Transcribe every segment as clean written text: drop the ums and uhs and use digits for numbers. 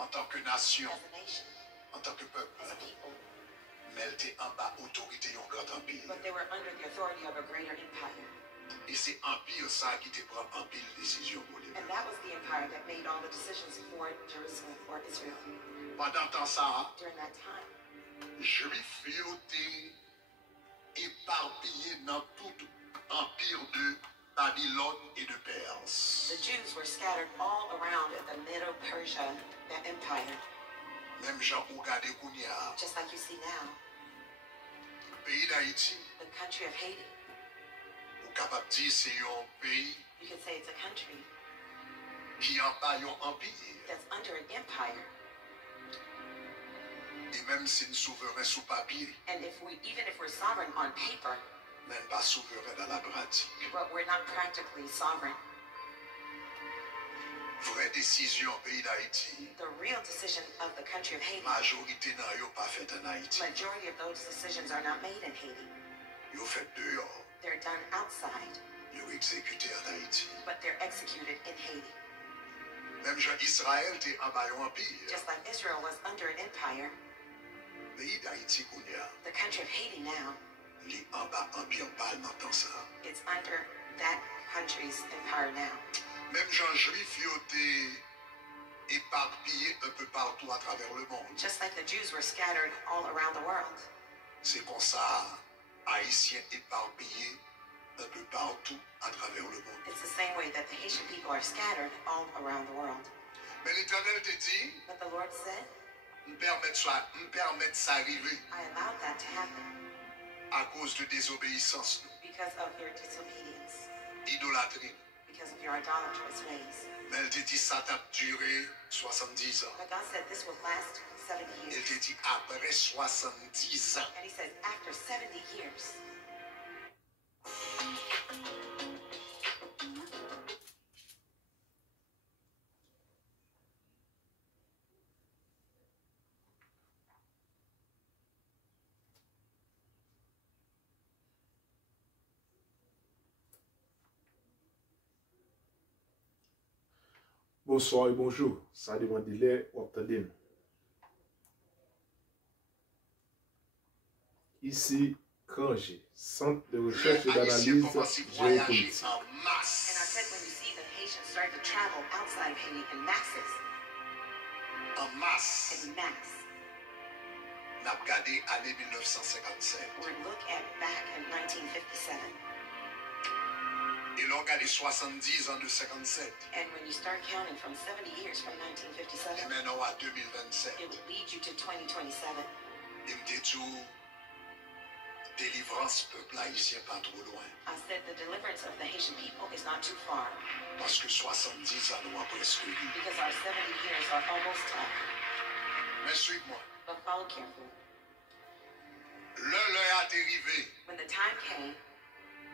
en tant que nation, as a nation, en tant que peuple, as a people. mais elle était en bas autorité d'un grand empire. But they were under the authority of a greater empire. Et c'est empire ça qui te prend en pile décision pour les And peuples. that was the empire that made all the decisions for Jerusalem or Israel. Pendant temps ça, During that time, Juifs étaient éparpillés dans tout empire de Babylone et de Perse. the Jews were scattered all around the Medo-Persia empire, Même Jean Ougade Kounia, just like you see now. le pays d'Haïti, The country of Haiti, ou capable de dire c'est un pays you could say it's a country qui en bas un empire. that's under an empire. Et même si nous souverain sous papier, And even if we're sovereign on paper, même pas souverain dans la pratique. but we're not practically sovereign. Vraie décision au pays d'Haïti, The real decision of the country of Haiti, majorité n'a yo pas fait en Haïti. majority of those decisions are not made in Haiti. Yo fait dehors, They're done outside, yo exécuté en Haïti. but they're executed in Haiti. Même Jean Israël était en bas un empire. Just like Israel was under an empire, Pays d'Haïti Kounia, the country of Haiti now li en bas empire pas dans temps ça. is under that country's empire now. Même Jean Juif yo était éparpillé un peu partout à travers le monde. Just like the Jews were scattered all around the world. C'est comme ça, Haïtiens éparpillés un peu partout à travers le monde. It's the same way that the Haitian people are scattered all around the world. Mais l'Éternel te dit, But the Lord said, me permettre ça arriver I allowed that to happen à cause de désobéissance, because of your disobedience, idolâtrie. because of your idolatrous ways. Mais elle te dit ça t'a duré 70 ans. But God said this will last 70 Elle years. te dit après 70 ans. And he says, after 70 years, Bonsoir et bonjour. Ça demande les obtenir. Ici, Granger, Centre de recherche et d'analyse géopolitique. en and I masse. said when you see the Haitians start to travel outside of Haiti in masses, En masse. in mass, N'a regardé année 1957. we look at back in 1957. Et l'on regarde 70 ans de 57. And when you start counting from 70 years from Et 1957, maintenant à 2027. it would lead you to 2027. Il me dit tout, délivrance peuple haïtien pas trop loin. I said the deliverance of the Haitian people is not too far Parce que 70 ans nous avons presque eu. because our 70 years are almost up. Mais suive-moi. But follow carefully. L'heure est arrivée When the time came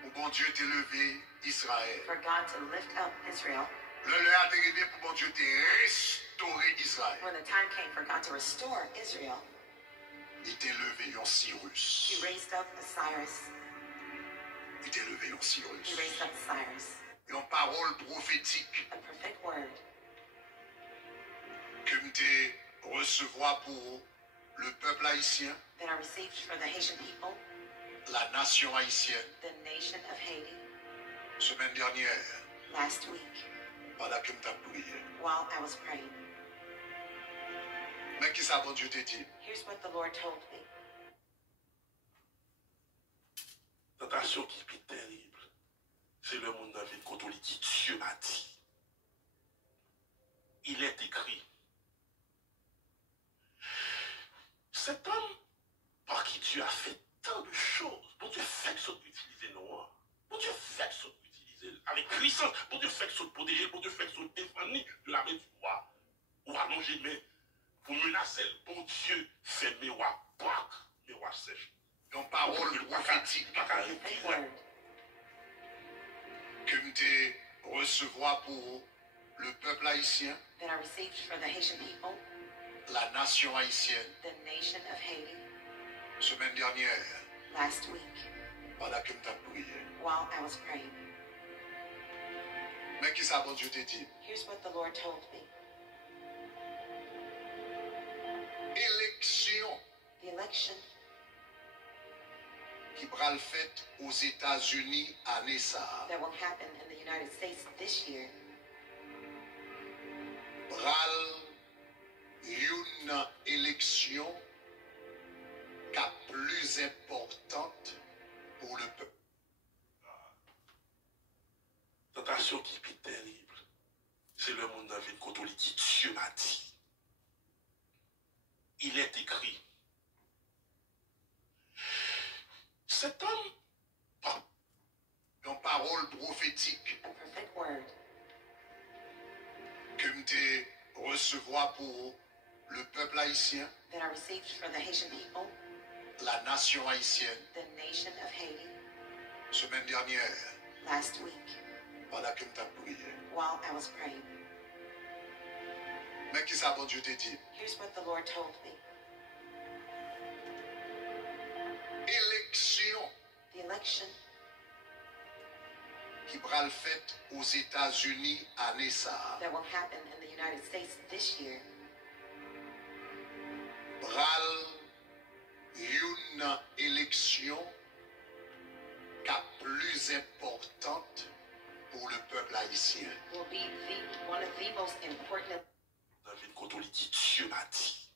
où bon Dieu t'a levé Israël. for God to lift up Israel, L'heure est arrivée pour bon Dieu t'a restauré Israël. when the time came for God to restore Israel, Il t'a levé un Cyrus. he raised up Cyrus. Il t'a levé un Cyrus. He raised up Cyrus. Une parole prophétique A prophetic word que m'te recevoir pour le peuple haïtien, that I received for the Haitian people, la nation haïtienne, the nation of Haiti, semaine dernière, last week pendant que m't'a prié. while I was praying. Mais qui ça bon Dieu t'a dit? Here's what the Lord told me. Tentation qui est terrible, c'est le monde dans la vie catholique qui Dieu a dit. Il est écrit. Cet homme par qui Dieu a fait tant de choses, bon Dieu fait que ça utiliser Noah, bon Dieu fait que ça utiliser avec puissance, bon Dieu fait que ça protéger, bon Dieu fait que ça défendre de la main du roi, ou allonger mais pour menacer, bon Dieu fait mes rois bac, mes rois sèches. Une parole prophétique Prophetic word que m'te recevoir pour le peuple haïtien, that I received for the Haitian people, la nation haïtienne, the nation of Haiti, semaine dernière, last week pendant que m't'a prié. while I was praying. Mais qui ça bon Dieu t'a dit? Here's what the Lord told me. election qui pral fait aux États-Unis année ça. that will happen in the United States this year Pral une élection qui plus importante pour le peuple. Tentation qui est terrible. C'est le monde dans une côte qui Dieu m'a dit. Il est écrit. Cet homme, Une parole prophétique a prophetic word que m'te recevoir pour le peuple haïtien, that I received for the Haitian people, la nation haïtienne, the nation of Haiti, semaine dernière, last week pendant que m'ta prié. while I was praying. Mais qui ça bon Dieu te dit? Here's what the Lord told me. Élection The election qui pral fait aux États-Unis année ça. that will happen in the United States this year Pral une élection qui plus importante pour le peuple haïtien. will be one of the most important dans une côte qui Dieu m'a dit.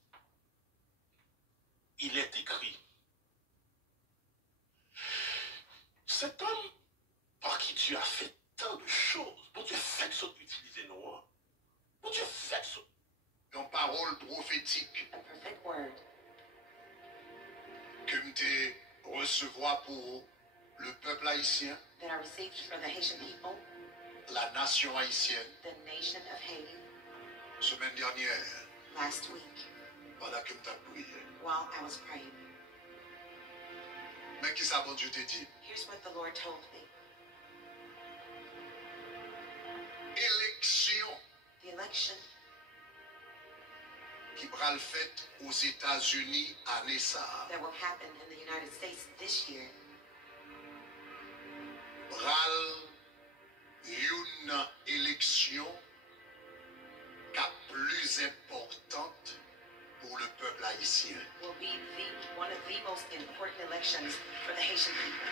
Il est écrit. Cet homme par qui Dieu a fait tant de choses, bon Dieu fait que ça utiliser nous. Bon Dieu fait que ça. Une parole prophétique a prophetic word que m'te recevoir pour le peuple haïtien, that I received for the Haitian people, la nation haïtienne, the nation of Haiti, semaine dernière, last week pendant que m'ta prié. while I was praying. Mais qui ça bon Dieu te dit? Here's what the Lord told me. Élection The election qui pral fait aux États-Unis année ça. that will happen in the United States this year Pral une élection qui plus importante pour le peuple haïtien. will be one of the most important elections for the Haitian people.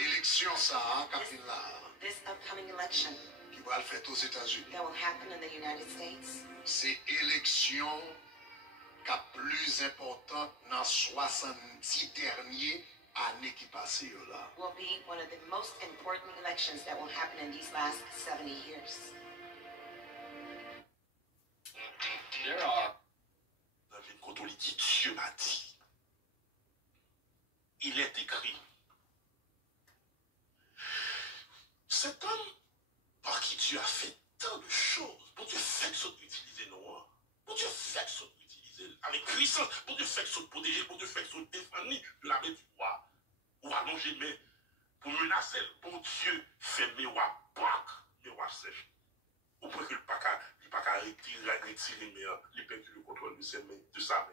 Élection ça, Catherine là, This upcoming election qui va le faire aux États-Unis. that will happen in the United States C'est élection qui plus importante dans 70 dernières années qui passent là. will be one of the most important elections that will happen in these last 70 years. There are Dans une côte qui Dieu m'a dit. Il est écrit. Cet homme par qui Dieu a fait tant de choses, bon Dieu fait que ça utiliser nous. Bon Dieu fait que ça utiliser avec puissance. Bon Dieu fait que ça protéger, bon Dieu fait que ça défendre de la main du roi. Ou allonger mais pour menacer, bon Dieu fait mes rois sèches. Au point que le pas qu'à retirer mais il perd le contrôle de ses mains, de sa main.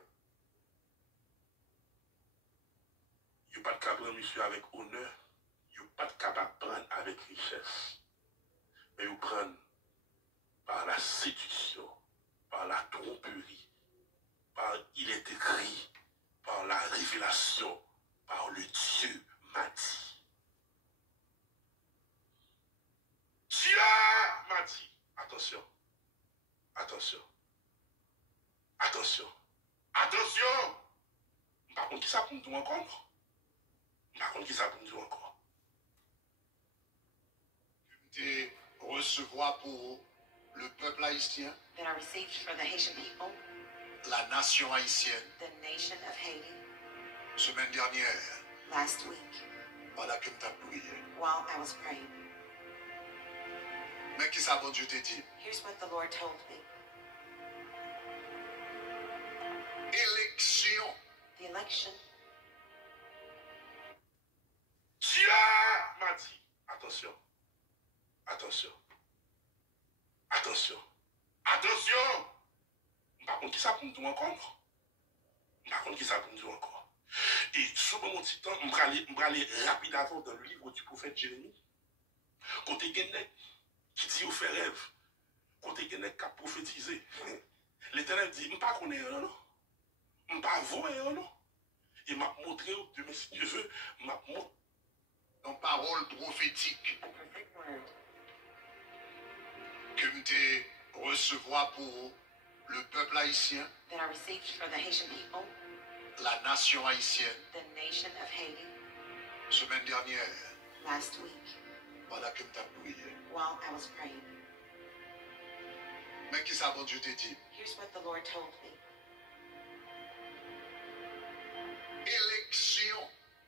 Il n'y a pas de capable monsieur avec honneur. Il n'y a pas de capable prendre avec richesse. Mais vous prendre par la séduction, par la tromperie, par il est écrit, par la révélation, par le Dieu m'a dit. Dieu m'a dit. Attention. Attention. Attention. Attention. Par contre, qui ça pour nous encore? Par contre, qui ça pour nous encore? De recevoir pour le peuple haïtien, That I received for the Haitian people, la nation haïtienne, the nation of Haiti, semaine dernière, last week pendant que m'ta prié. while I was praying. Mais qui ça bon Dieu te dit? Here's what the Lord told me. Élection The election Dieu m'a dit. Attention. Attention. Attention. Attention. Par contre, qui ça pour nous encore? Par contre, qui ça pour nous encore? Et sur mon petit temps, je vais aller rapidement dans le livre du prophète Jérémie. Côté Guénec, qui dit au fait rêve. Côté Guénec qui a prophétisé. L'Éternel dit, je ne connais pas, non? Je ne pas voir, non. Et m'a montré, demain, si Dieu veut, m'a montré. Une parole prophétique A prophetic word que m'te recevoir pour le peuple haïtien, that I received for the Haitian people, la nation haïtienne, the nation of Haiti, semaine dernière, last week pendant que m'ta prié. while I was praying. Mais qui ça, bon Dieu te dit? Here's what the Lord told me. Élection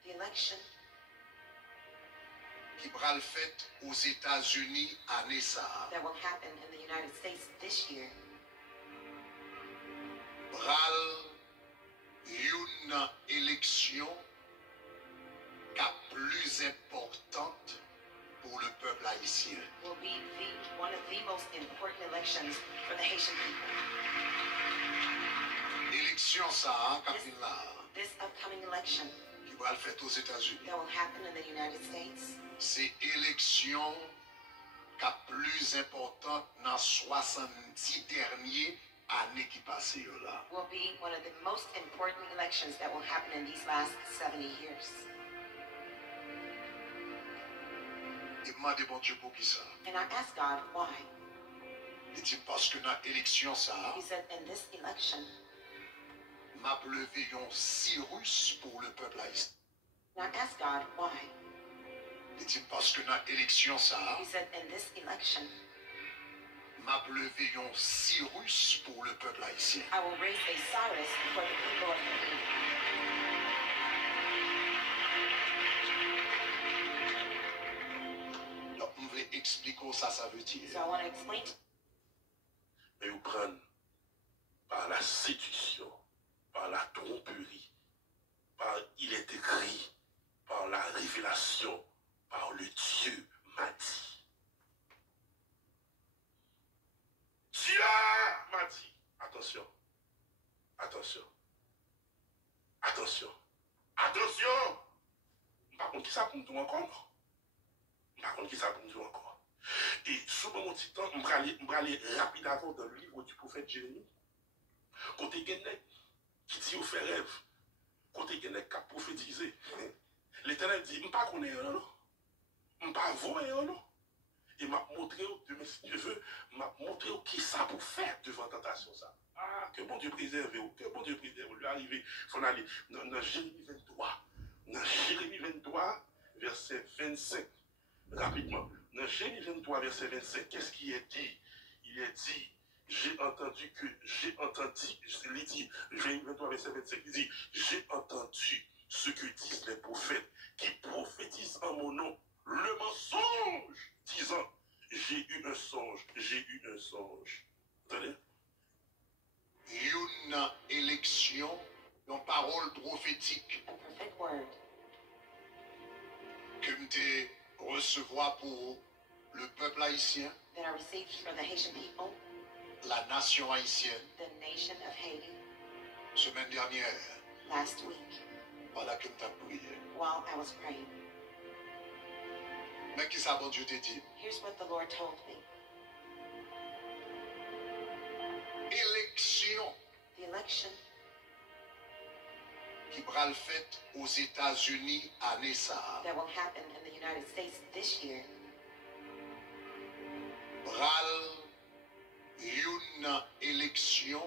The election qui va le fait aux États-Unis année ça. that will happen in the United States this year Bral une élection qui est plus importante pour le peuple haïtien. will be one of the most important elections for the Haitian people. Élection ça, Catherine là, This upcoming election qui va le fait aux États-Unis. that will happen in the United States C'est élection qui est plus importante dans 70 dernières années qui passent là. will be one of the most important elections that will happen in these last 70 years. Et demandez bon Dieu pour qui ça. And I asked God why. Il dit parce que dans l'élection ça, He said, in this election, m'a levé un Cyrus pour le peuple haïtien. and I asked God why. Il dit parce que dans l'élection ça, He said, in this election, m'a levé un Cyrus pour le peuple haïtien. I will raise a Cyrus for the people of Haiti. Donc, je vais expliquer ça, ça veut dire. So I want to explain to Mais vous prenez par la séduction, par la tromperie, par il est écrit, par la révélation, par le Dieu m'a dit. Dieu m'a dit. Attention. Attention. Attention. Attention. Par contre, qui ça pour nous encore? Par contre, qui ça pour nous encore? Et souvent, mon petit temps, je vais aller rapidement dans le livre du prophète Jérémie. Côté Guénec, qui dit au fait rêve, côté Guénec qui a prophétisé. L'Éternel dit, je ne pas connaître, non? Je ne pas voir, non? Il m'a montré, demain, si Dieu veut, m'a montré qui ça pour faire devant tentation, ça. Ah, que bon Dieu préserve, que bon Dieu préserve. Lui arriver, il faut aller dans Jérémie 23. Dans Jérémie 23, verset 25. Rapidement. Dans Jérémie 23, verset 25, qu'est-ce qui est dit? Il est dit, j'ai entendu, il dit, Jérémie 23, verset 25, il dit, j'ai entendu ce que disent les prophètes qui prophétisent en mon nom le mensonge, disant, j'ai eu un songe, j'ai eu un songe. Attendez? Une élection, une parole prophétique a prophetic word que m'te recevoir pour le peuple haïtien, that I received for the Haitian people, la nation haïtienne, the nation of Haiti, semaine dernière, last week pendant que m'ta prié. while I was praying. Mais qui ça, bon Dieu te dit? Here's what the Lord told me. Élection The election qui va le fait aux États-Unis année ça. that will happen in the United States this year Bral une élection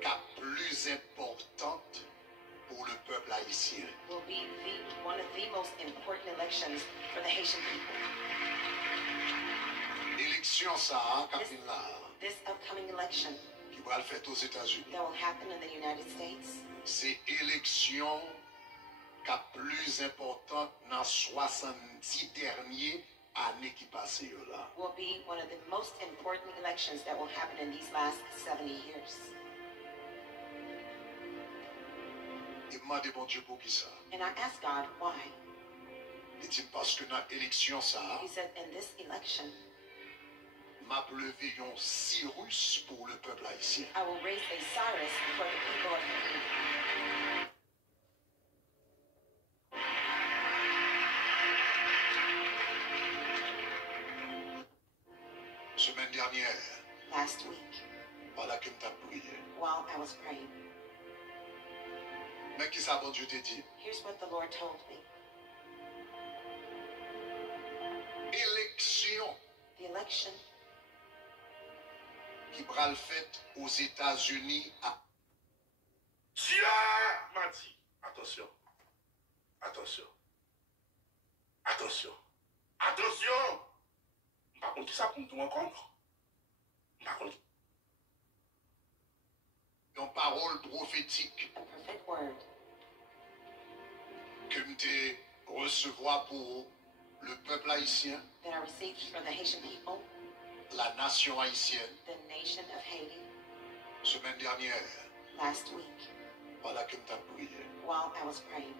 qui est plus importante pour le peuple haïtien. will be one of the most important elections for the Haitian people. Élection ça, Catherine là, This upcoming election qui va le faire aux États-Unis. that will happen in the United States C'est élection qui est plus importante dans 70 dernières années qui passent là. will be one of the most important elections that will happen in these last 70 years. Et demandez bon Dieu pour qui ça. And I asked God why. Il dit parce que dans l'élection ça, He said, in this election, m'a levé un Cyrus pour le peuple haïtien. I will raise a Cyrus for the people of Haiti. Semaine dernière, Last week pendant que m'ta prié. while I was praying. Mais qui ça, bon Dieu te dit? Here's what the Lord told me. Élection The election qui pral faite aux États-Unis à Dieu m'a dit, attention, attention, attention, attention. Par contre, qui ça pour nous encore? Par contre, une parole prophétique a prophetic word que m'te recevoir pour le peuple haïtien, that I received for the Haitian people, la nation haïtienne, the nation of Haiti, semaine dernière, last week pendant que m't'a prié. while I was praying.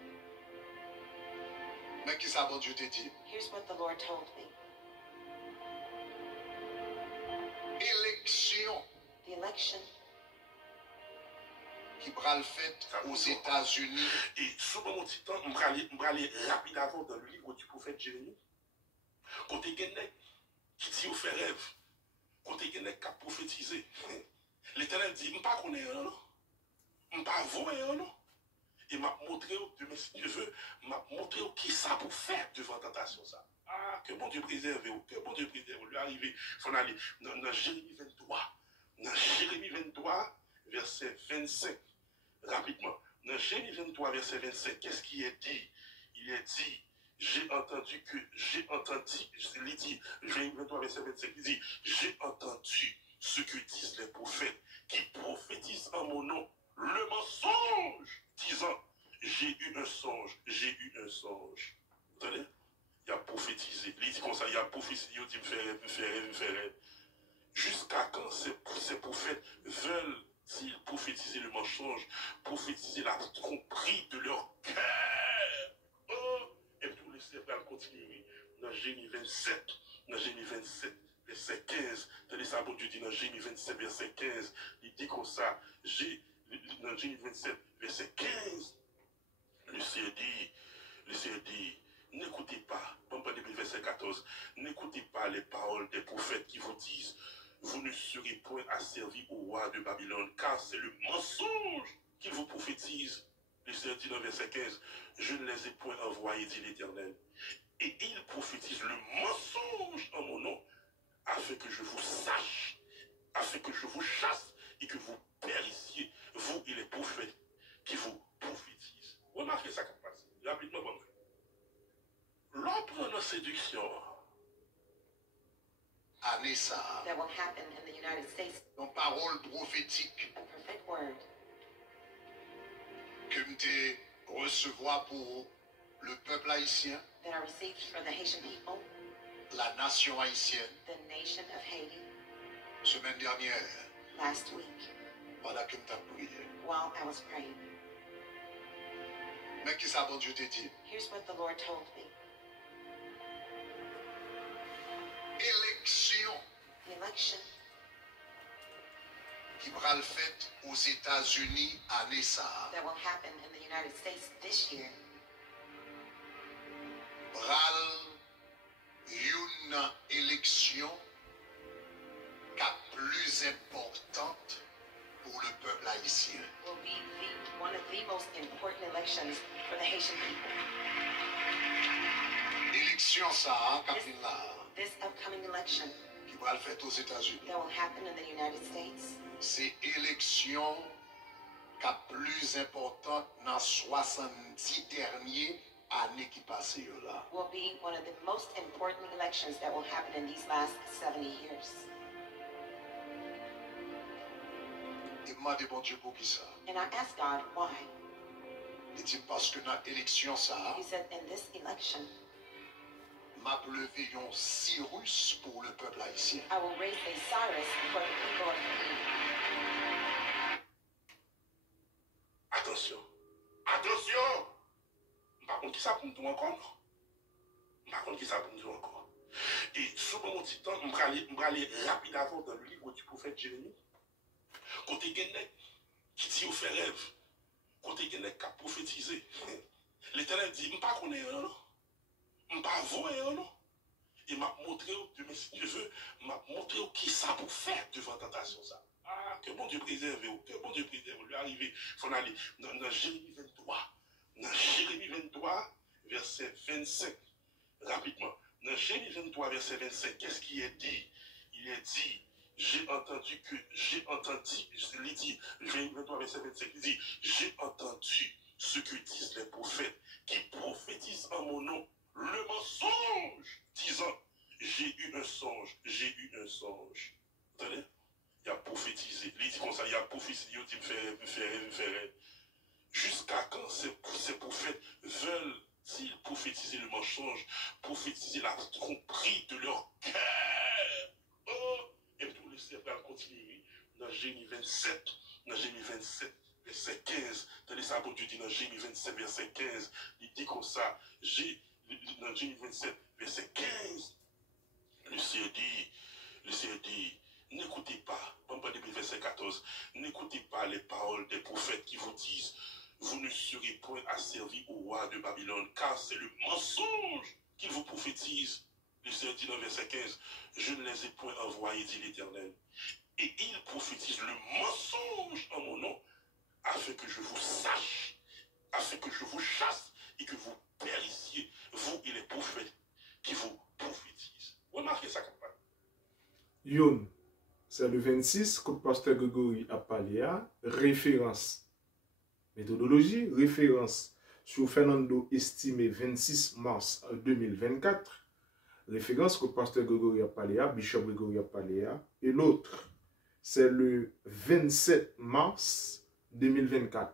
Mais qui ça, bon Dieu te dit? Here's what the Lord told me. Élection The election qui pral faite aux États-Unis et sous mon petit temps, je vais aller rapidement dans le livre du prophète Jérémie. Côté Guénec, qui dit au fait rêve, côté Guénec qui a prophétisé. L'Éternel dit, je ne sais pas qu'on est un, non? Je ne sais pas vous un, non? Et m'a montré de mes neveux, m'a montré qui ça pour faire devant tentation ça. Ah, que bon Dieu préserve, que bon Dieu préserve. Lui arriver, il faut aller dans Jérémie 23. Dans Jérémie 23, verset 25. Rapidement. Dans Jérémie 23, verset 25, qu'est-ce qui est dit? Il est dit, il dit, Jérémie 23, verset 25, il dit, j'ai entendu ce que disent les prophètes qui prophétisent en mon nom le mensonge, disant, j'ai eu un songe, j'ai eu un songe. Vous entendez? Il a prophétisé. Il dit comme ça, il a prophétisé, il dit, me fait rêve. Jusqu'à quand ces prophètes veulent-ils prophétiser le mensonge, prophétiser la tromperie de leur cœur? Oh, et tout laisser continuer. Dans Jérémie 27, verset 15, tenez ça, bon Dieu dit dans Jérémie 27, verset 15, il dit comme ça, dans Jérémie 27, verset 15, le Seigneur dit, n'écoutez pas, verset 14, n'écoutez pas les paroles des prophètes qui vous disent, vous ne serez point asservis au roi de Babylone, car c'est le mensonge qu'il vous prophétise. Le Seigneur dit dans verset 15, je ne les ai point envoyés, dit l'Éternel. Et ils prophétisent le mensonge en mon nom, afin que je vous sache, afin que je vous chasse et que vous périssiez, vous et les prophètes qui vous prophétisent. Remarquez ça qui passe. Rapidement, bon. L'on prend la séduction. année ça, that will happen in the United States, une parole prophétique a prophetic word que m'te recevoir pour le peuple haïtien, that I received for the Haitian people, la nation haïtienne, the nation of Haiti, semaine dernière, last week pendant que m't'a prié. while I was praying. Mais qui ça, bon Dieu te dit? Here's what the Lord told me. Élection The election qui pral faite aux États-Unis année ça, that will happen in the United States this year pral une élection qui plus importante pour le peuple haïtien. will be one of the most important elections for the Haitian people. Élection ça, Catherine là, This upcoming election qui pral faite aux États-Unis. that will happen in the United States C'est élection qui plus importante dans 70 dernières années qui passent là. will be one of the most important elections that will happen in these last 70 years. Et demandez bon Dieu pour qui ça. And I asked God why. Il dit parce que dans l'élection ça, He said, in this election, m'a levé un Cyrus pour le peuple haïtien. I will raise a Cyrus for the people of Haiti. Attention. Attention. Par contre, qui ça pour nous encore? Par contre, qui ça pour nous encore? Et sous mon petit temps, je vais aller rapidement dans le livre du prophète Jérémie. Côté Guénec, qui dit au fait rêve. Côté Guénec qui a prophétisé. L'Éternel dit, je ne sais pas qu'on est un, non? Je ne sais pas vous un, non? Et m'a montré, Dieu si Dieu veut, m'a montré qui ça pour faire devant tentation ça. Ah, que bon Dieu préserve, que bon Dieu préserve. Lui arriver, il faut aller dans Jérémie 23. Dans Jérémie 23, verset 25. Rapidement. Dans Jérémie 23, verset 25, qu'est-ce qui est dit? Il est dit, il dit, Jérémie 23, verset 25, il dit, j'ai entendu ce que disent les prophètes qui prophétisent en mon nom le mensonge, disant, j'ai eu un songe, j'ai eu un songe. Vous entendez? Il a prophétisé. Il dit comme ça, il a prophétisé, il dit, me faire. Jusqu'à quand ces prophètes veulent-ils prophétiser le mensonge, prophétiser la tromperie de leur cœur? Oh! Et puis, le Seigneur continue dans Jérémie 27, verset 15. Tenez ça, bon Dieu dit dans Jérémie 27, verset 15. Il dit comme ça, dans Jérémie 27, verset 15. Le Seigneur dit, n'écoutez pas, verset 14, n'écoutez pas les paroles des prophètes qui vous disent, vous ne serez point asservis au roi de Babylone, car c'est le mensonge qu'il vous prophétise. Le Seigneur dit dans verset 15, je ne les ai point envoyés, dit l'Éternel. Et il prophétise le mensonge en mon nom, afin que je vous sache, afin que je vous chasse et que vous périssiez, vous et les prophètes qui vous prophétisent. Remarquez ça, camarade. Youn, c'est le 26 que le pasteur Grégory a parlé à référence. Méthodologie, référence sur Fernando estimé 26 mars 2024. Référence que le pasteur Grégory a parlé à, Bishop Grégory a parlé à. Et l'autre, c'est le 27 mars 2024.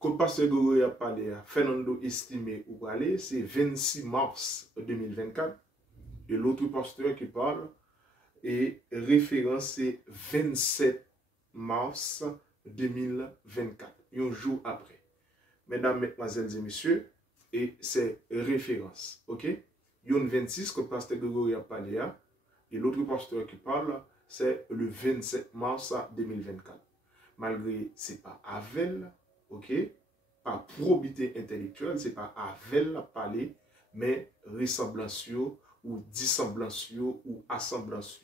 Que le pasteur Grégory a parlé à, Fernando estimé ou parlé, c'est 26 mars 2024. Et l'autre pasteur qui parle, et référence, c'est 27 mars 2024, un jour après. Mesdames, mesdemoiselles et messieurs, et c'est référence, ok? Il y a une 26 que le pasteur Grégory a parlé à, et l'autre pasteur qui parle, c'est le 27 mars 2024. Malgré, c'est pas Avel, ok? Pas probité intellectuelle, c'est pas Avel parler, mais ressemblance ou dissemblance ou assemblance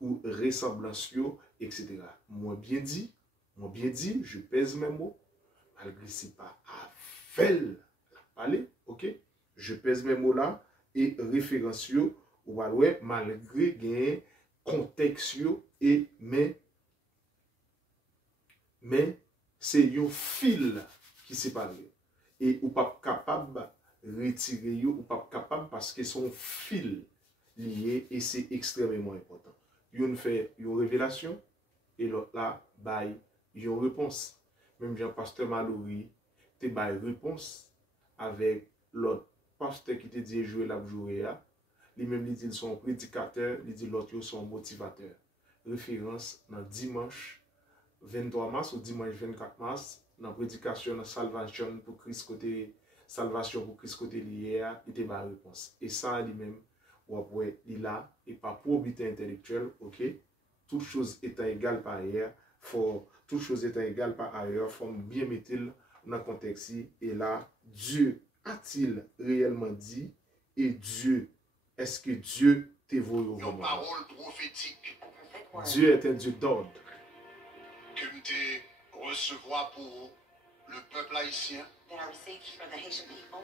ou ressemblance, etc. Moi bien dit, je pèse mes mots, malgré c'est pas Avel parler, ok? Je pèse mes mots là et référence ou ouais, malgré gain contexte et mais c'est un fil qui sépare et ou pas capable retirer ou pas capable parce que son fil lié et c'est extrêmement important. Yon fait une révélation et l'autre là bail une réponse. Même Jean pasteur Mallory te bail réponse avec l'autre pasteur qui te dit jouer la jouer là. Lui-même il dit son prédicateur, il dit l'autre son motivateur. Référence dans dimanche 23 mars ou dimanche 24 mars dans prédication dans salvation pour Christ côté salvation pour Christ côté lié il te ba réponse et ça lui-même ou après il a et pas probité intellectuelle, OK, toute chose étant égale par ailleurs toute chose étant égale par ailleurs faut bien mettre dans contexte et là Dieu a-t-il réellement dit et Dieu est-ce que Dieu t'évoque Une parole prophétique Dieu est un Dieu d'ordre que nous recevoir pour le peuple haïtien, that I received for the Haitian people,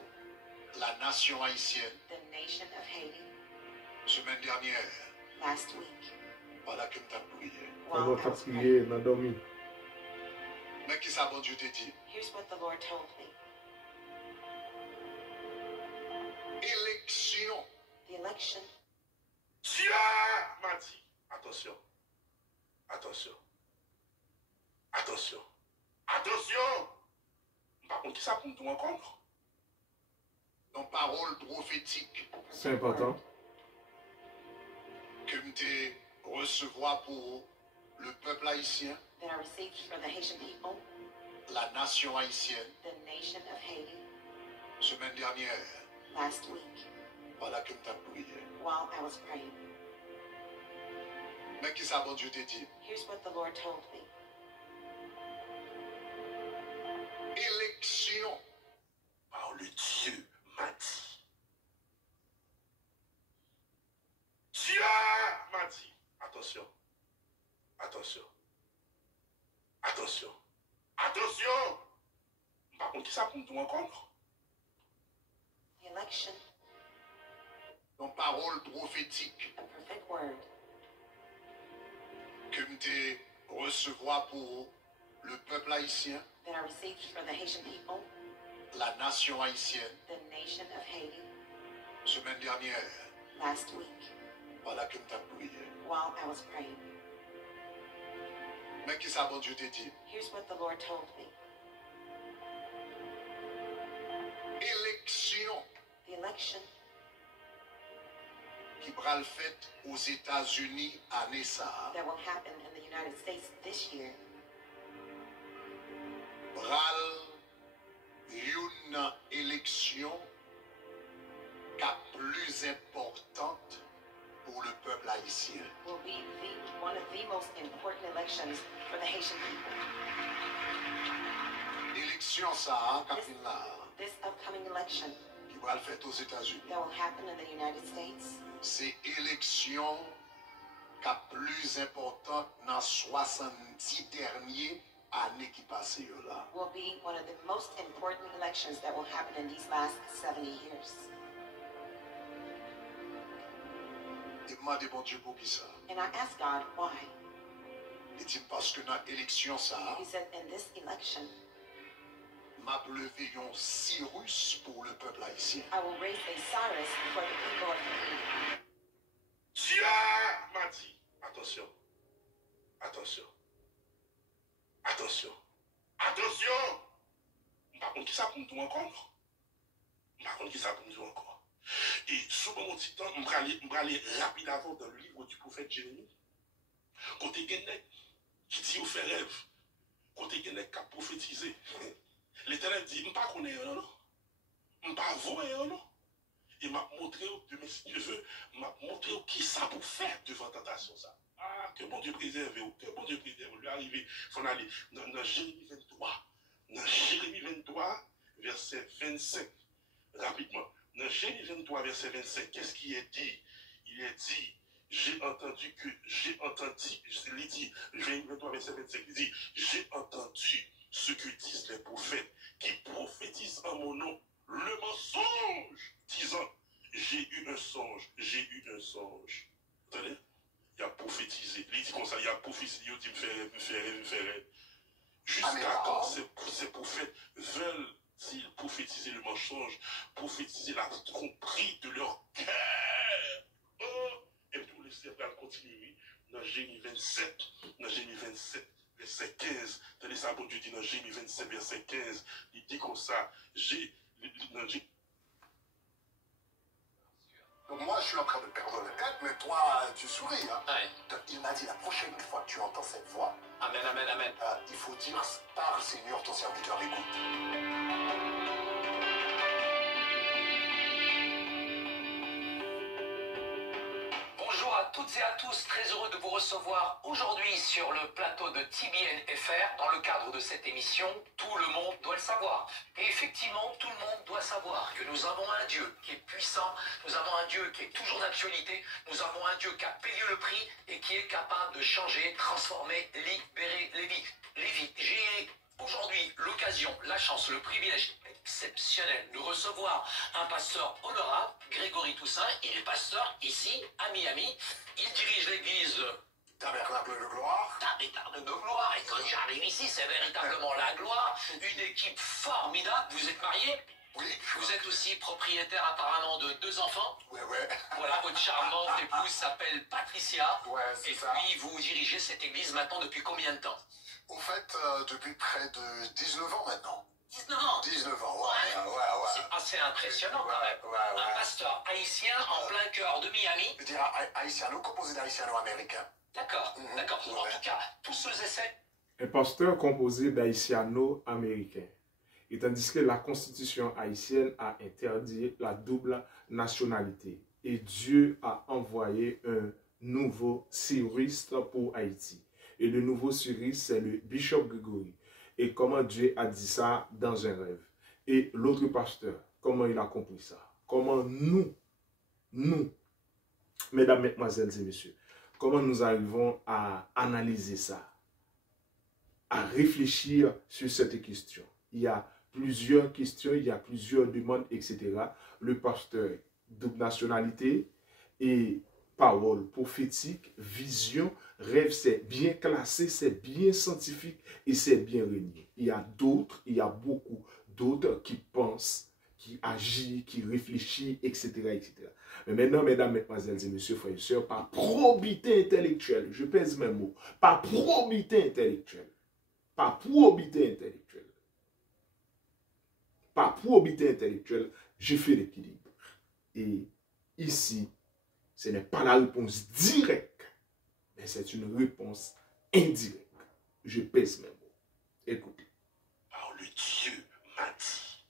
la nation haïtienne, the nation of Haiti, semaine dernière, last week, pendant que nous avons prié. while on I a was prié praying. dans dormi. Mais qui ça, bon Dieu te dit? Here's what the Lord told me. Élection. The election, Dieu m'a dit, attention, attention, attention, attention. Par contre, qui ça pour nous encore? Une parole prophétique C'est important. que nous recevoir pour le peuple haïtien, that I received for the Haitian people, la nation haïtienne, the nation of Haiti, semaine dernière, last week, pendant que nous avons prié. while I was praying. Mais qui ça, bon Dieu te dit? Here's what the Lord told me. Élection. Par le Dieu m'a dit. Attention. Attention. Attention. Par contre, qui ça pour nous encore? The election, Ton parole prophétique a prophetic word que m'te recevoir pour le peuple haïtien, that I received for the Haitian people, la nation haïtienne, the nation of Haiti, semaine dernière, last week pendant que m't'a prié. while I was praying. Mais qui ça, bon Dieu te dit? Here's what the Lord told me. Élection The election qui pral faite aux États-Unis année ça, that will happen in the United States this year pral une élection qui plus importante pour le peuple haïtien. will be one of the most important elections for the Haitian people. Élection ça, Catherine là, This upcoming election qui pral faite aux États-Unis, that will happen in the United States c'est élection qui plus importante dans 70 dernières années qui passent là. will be one of the most important elections that will happen in these last 70 years. Et demandez bon Dieu pour qui ça. And I asked God why. Il dit parce que dans l'élection ça, He said, in this election, m'a levé un Cyrus pour le peuple haïtien. I will raise a Cyrus for the people of Haiti. Dieu m'a dit, attention, attention, attention, attention. Par contre, qui ça pour nous encore? Par contre, qui ça pour nous encore? Et souvent, mon petit temps, je vais aller rapide avant dans le livre du prophète Jérémie. Côté Guénec, qui dit au fait rêve, côté Guénec qui a prophétisé. L'Éternel dit, je ne pas connaître, non? Je ne pas voir, non? Et m'a montré de mes cheveux, m'a montré qui ça pour faire devant tentation ça. Ah, que bon Dieu préserve, que bon Dieu préserve. Lui arriver, il faut aller dans Jérémie 23. Dans Jérémie 23, verset 25. Rapidement. Dans Jérémie 23, verset 25, qu'est-ce qui est dit? Il est dit, j'ai entendu, il dit, Jérémie 23, verset 25, il dit, j'ai entendu ce que disent les prophètes qui prophétisent en mon nom le mensonge, disant, j'ai eu un songe, j'ai eu un songe. Vous entendez? Il a prophétisé. Il dit comme ça, il a prophétisé, il dit, me faire. Jusqu'à quand ces prophètes veulent-ils prophétiser le mensonge, prophétiser la tromperie de leur cœur? Oh! Et puis, le Seigneur continue dans Jérémie 27, verset 15. Tenez ça, bon Dieu dit dans Jérémie 27, verset 15. Il dit comme ça, Donc moi, je suis en train de perdre la tête, mais toi, tu souris. Hein? Ouais. Donc, il m'a dit, la prochaine fois que tu entends cette voix, Amen, amen, amen. il faut dire, par Seigneur, ton serviteur écoute. Bonjour à toutes et à tous, très heureux de vous recevoir aujourd'hui sur le plateau de TBN FR. Dans le cadre de cette émission, tout le monde doit le savoir. Et effectivement, tout le monde doit savoir que nous avons un Dieu qui est puissant, nous avons un Dieu qui est toujours d'actualité, nous avons un Dieu qui a payé le prix et qui est capable de changer, transformer, libérer les vies. J'ai aujourd'hui l'occasion, la chance, le privilège exceptionnel de recevoir un pasteur honorable, Grégory Toussaint. Il est pasteur ici à Miami. Il dirige l'église Tabernacle de gloire. Tabernacle de gloire. Et quand j'arrive ici, c'est véritablement la gloire. Une équipe formidable. Vous êtes mariés? Oui. Vous êtes aussi propriétaire apparemment de 2 enfants. Ouais. Voilà, votre charmante épouse s'appelle Patricia. Ouais, c'est Et ça. puis vous dirigez cette église maintenant depuis combien de temps? Au fait, depuis près de 19 ans maintenant. 19 ans. 19 ans, ouais. C'est assez impressionnant quand même. Ouais. Un pasteur haïtien en plein cœur de Miami. Je dirais haïtiano, composé d'haïtiano-américain. D'accord. En Ouais. tout cas, tous ceux et celles. Un pasteur composé d'haïtiano-américains. Et tandis que la constitution haïtienne a interdit la double nationalité. Et Dieu a envoyé un nouveau Cyrus pour Haïti. Et le nouveau Cyrus, c'est le Bishop Grégory. Et comment Dieu a dit ça dans un rêve. Et l'autre pasteur, comment il a compris ça. Comment nous, mesdames, mesdemoiselles et messieurs, comment nous arrivons à analyser ça, à réfléchir sur cette question? Il y a plusieurs questions, il y a plusieurs demandes, etc. Le pasteur, double nationalité et parole prophétique, vision, rêve, c'est bien classé, c'est bien scientifique et c'est bien réuni. Il y a d'autres, il y a beaucoup d'autres qui pensent, qui agissent, qui réfléchissent, etc., etc. Mais maintenant, mesdames, mesdemoiselles et messieurs, frères et sœurs, par probité intellectuelle, je pèse mes mots, par probité intellectuelle, par probité intellectuelle, par probité intellectuelle, je fais l'équilibre. Et ici, ce n'est pas la réponse directe, mais c'est une réponse indirecte. Je pèse mes mots. Écoutez. Par le Dieu m'a dit.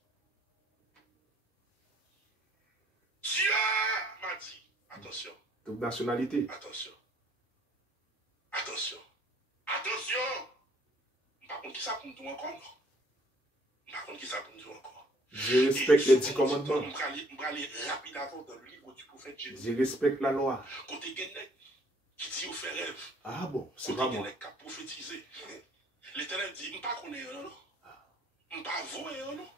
Dieu m'a dit. Attention. Donc, nationalité. Attention. Attention. Attention. Par contre, qui ça pour nous encore? Par contre, qui ça pour nous encore? Je respecte les 10 commandements. Je vais aller rapidement dans le livre du prophète Jésus. Je respecte la loi. Côté Guénec, qui dit au fait rêve. Ah bon, c'est pas moi. Côté qui a prophétisé. L'Éternel dit, je ne pas connaître, non? Je ne pas voir, non?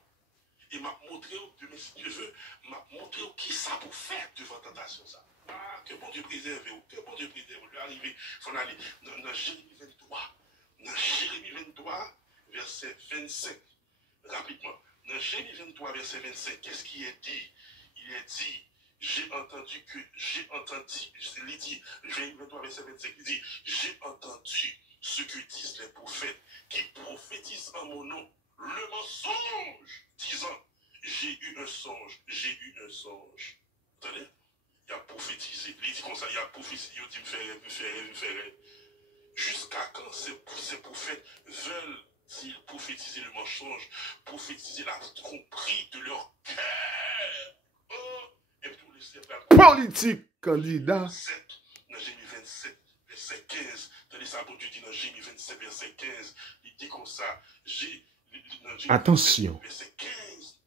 Et m'a montré, de mes yeux, m'a montré qui ça pour faire devant tentation, ça. Ah, que bon Dieu préserve, que bon Dieu préserve. Je vais arriver, il faut aller dans Jérémie 23. Dans Jérémie 23, verset 25. Rapidement. Dans Jérémie 23, verset 25, qu'est-ce qui est dit? Il est dit, j'ai entendu, il dit, Jérémie 23, verset 25, il dit, j'ai entendu ce que disent les prophètes qui prophétisent en mon nom le mensonge, disant, j'ai eu un songe, j'ai eu un songe. Vous entendez? Il a prophétisé. Il dit comme ça, il a prophétisé, il dit, me fait. Jusqu'à quand ces prophètes veulent-ils prophétiser le mensonge, prophétiser la tromperie de leur cœur? Oh, et tout le politique candidat. Dans Jérémie 27, verset 15. Tenez ça, bon Dieu dit dans Jérémie 27, verset 15. Il dit comme ça. Attention. 27, verset 15.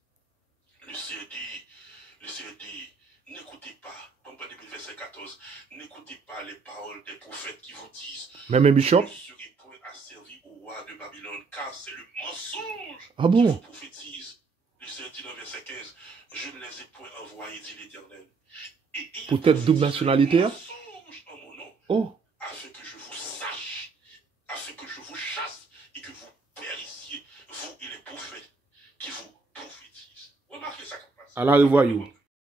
Le Seigneur dit, n'écoutez pas, depuis le verset 14, n'écoutez pas les paroles des prophètes qui vous disent, même Bishop, ne serez point asservis au roi de Babylone, car c'est le mensonge ah bon? qui vous prophétise. Le Seigneur dit dans verset 15, je ne les ai point envoyés, dit l'Éternel. Peut-être double nationalité? En mon nom, oh. Afin que je vous sache, afin que je vous chasse et que vous périssiez, vous et les prophètes qui vous prophétisent. Remarquez ça. À la revoyure.